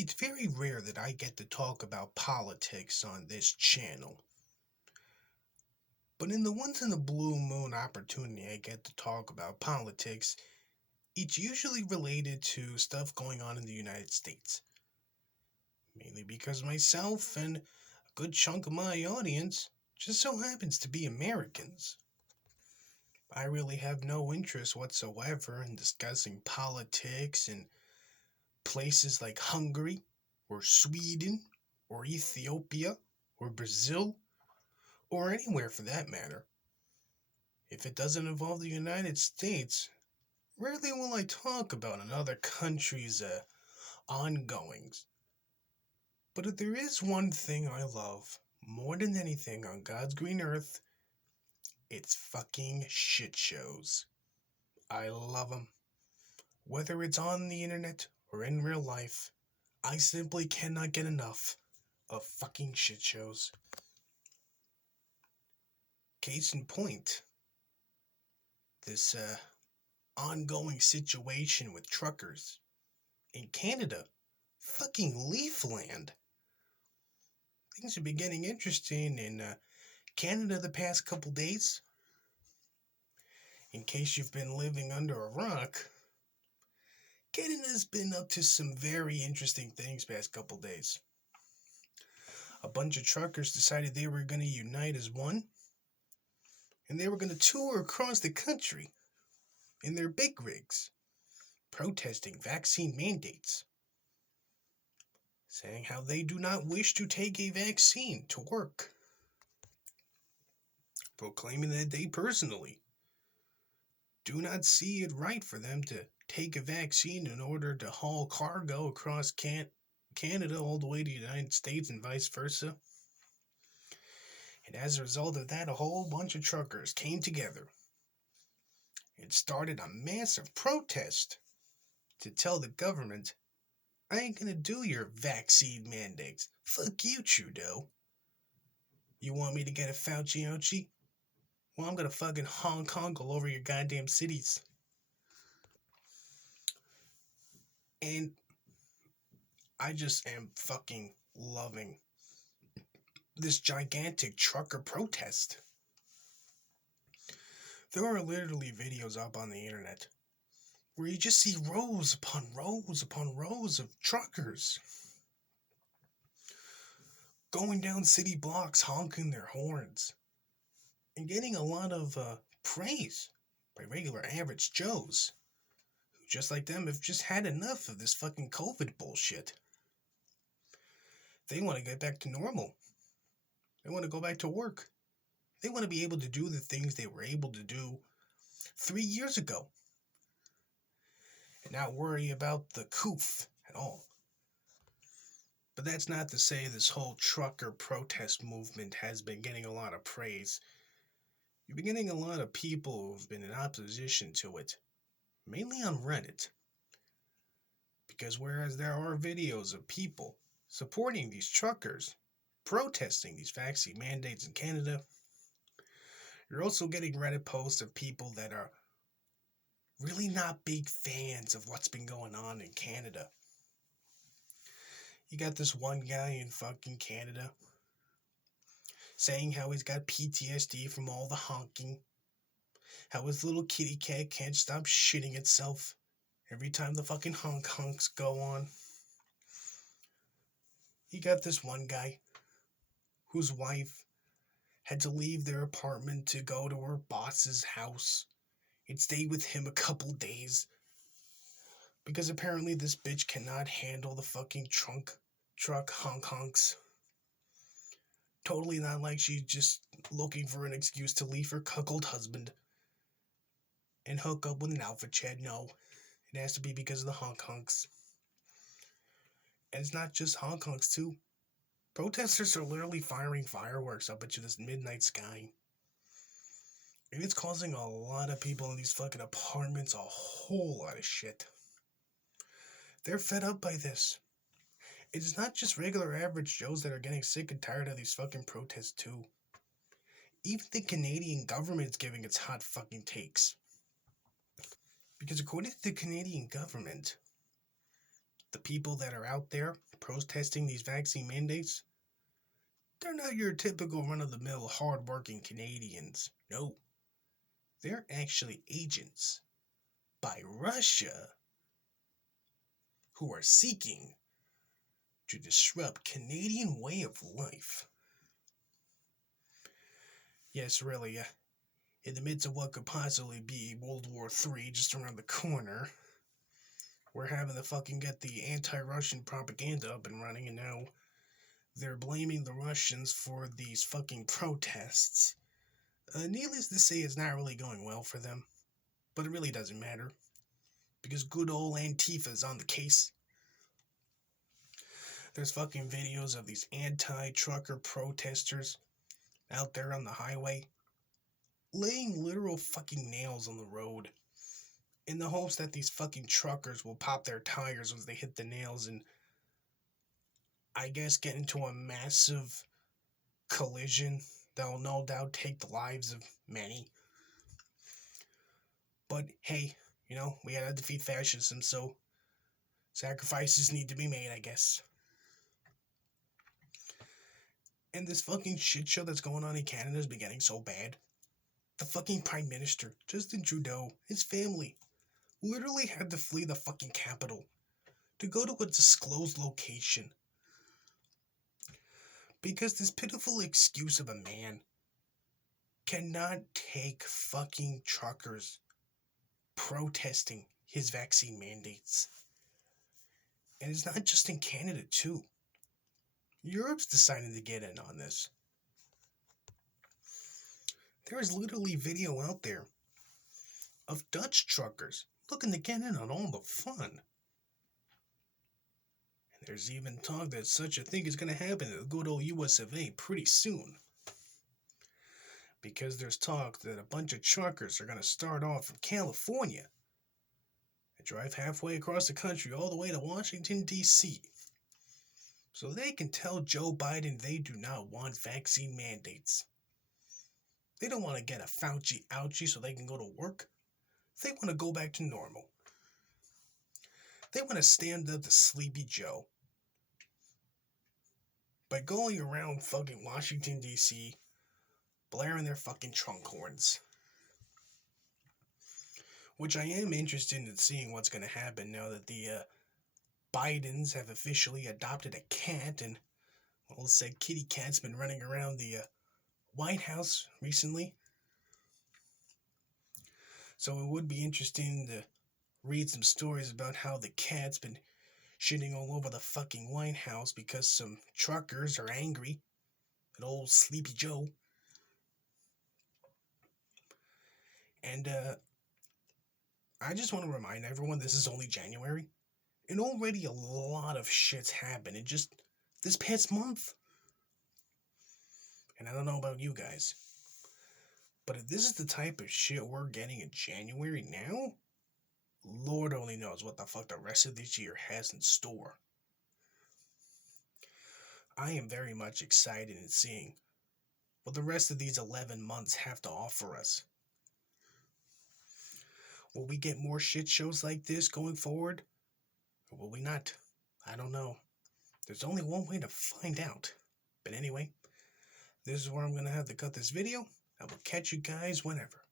It's very rare that I get to talk about politics on this channel, but in the once in a blue moon opportunity I get to talk about politics, it's usually related to stuff going on in the United States. Mainly because myself and a good chunk of my audience just so happens to be Americans. I really have no interest whatsoever in discussing politics in places like Hungary, or Sweden, or Ethiopia, or Brazil, or anywhere for that matter. If it doesn't involve the United States, rarely will I talk about another country's ongoings. But if there is one thing I love more than anything on God's green earth, it's fucking shit shows. I love them. Whether it's on the internet or in real life, I simply cannot get enough of fucking shit shows. Case in point, this ongoing situation with truckers in Canada, fucking Leafland. Things have been getting interesting in Canada the past couple days. In case you've been living under a rock, Canada's been up to some very interesting things past couple days. A bunch of truckers decided they were going to unite as one, and they were going to tour across the country in their big rigs, protesting vaccine mandates, saying how they do not wish to take a vaccine to work, proclaiming that they personally do not see it right for them to take a vaccine in order to haul cargo across Canada all the way to the United States and vice versa. And as a result of that, a whole bunch of truckers came together and started a massive protest to tell the government, I ain't gonna do your vaccine mandates. Fuck you, Trudeau. You want me to get a Fauci ouchie? Well, I'm gonna fucking HonkHonk all over your goddamn cities. And I just am fucking loving this gigantic trucker protest. There are literally videos up on the internet where you just see rows upon rows upon rows of truckers going down city blocks honking their horns and getting a lot of praise by regular average Joes who, just like them, have just had enough of this fucking COVID bullshit. They want to get back to normal. They want to go back to work. They want to be able to do the things they were able to do 3 years ago and not worry about the coof at all. But that's not to say this whole trucker protest movement has been getting a lot of praise. You've been getting a lot of people who've been in opposition to it, mainly on Reddit. Because whereas there are videos of people supporting these truckers, protesting these vaccine mandates in Canada, you're also getting Reddit posts of people that are really not big fans of what's been going on in Canada. You got this one guy in fucking Canada saying how he's got PTSD from all the honking, how his little kitty cat can't stop shitting itself every time the fucking HonkHonks go on. You got this one guy whose wife had to leave their apartment to go to her boss's house and stay with him a couple days because apparently this bitch cannot handle the fucking truck HonkHonks. Totally not like she's just looking for an excuse to leave her cuckold husband and hook up with an alpha Chad. No, it has to be because of the HonkHonks. And it's not just HonkHonks too. Protesters are literally firing fireworks up into this midnight sky. And it's causing a lot of people in these fucking apartments a whole lot of shit. They're fed up by this. It's not just regular average Joes that are getting sick and tired of these fucking protests too. Even the Canadian government's giving its hot fucking takes. Because according to the Canadian government, The people that are out there protesting these vaccine mandates, they're not your typical run-of-the-mill hard-working Canadians. No, they're actually agents by Russia who are seeking to disrupt Canadian way of life. Yes, really, in the midst of what could possibly be World War III just around the corner, we're having to fucking get the anti-Russian propaganda up and running, and now they're blaming the Russians for these fucking protests. Needless to say, it's not really going well for them, but it really doesn't matter, because good old Antifa's on the case. There's fucking videos of these anti-trucker protesters out there on the highway laying literal fucking nails on the road in the hopes that these fucking truckers will pop their tires once they hit the nails and I guess get into a massive collision that will no doubt take the lives of many. But hey, we gotta defeat fascism, so sacrifices need to be made, I guess. And this fucking shit show that's going on in Canada is getting so bad. The fucking Prime Minister, Justin Trudeau, his family, literally had to flee the fucking capital to go to a disclosed location. Because this pitiful excuse of a man cannot take fucking truckers protesting his vaccine mandates. And it's not just in Canada, too. Europe's deciding to get in on this. There is literally video out there of Dutch truckers looking to get in on all the fun. And there's even talk that such a thing is going to happen in the good old US of A pretty soon. Because there's talk that a bunch of truckers are going to start off from California and drive halfway across the country all the way to Washington, D.C. so they can tell Joe Biden they do not want vaccine mandates. They don't want to get a Fauci ouchie so they can go to work. They want to go back to normal. They want to stand up to Sleepy Joe by going around fucking Washington, D.C., blaring their fucking trunk horns. Which I am interested in seeing what's going to happen now that the Bidens have officially adopted a cat, and well, said kitty cat's been running around the White House recently. So it would be interesting to read some stories about how the cat's been shitting all over the fucking White House because some truckers are angry at old Sleepy Joe. And I just want to remind everyone this is only January. And already a lot of shit's happened in just this past month. And I don't know about you guys, but if this is the type of shit we're getting in January now, Lord only knows what the fuck the rest of this year has in store. I am very much excited in seeing what the rest of these 11 months have to offer us. Will we get more shit shows like this going forward? Or will we not? I don't know. There's only one way to find out. But anyway, this is where I'm going to have to cut this video. I will catch you guys whenever.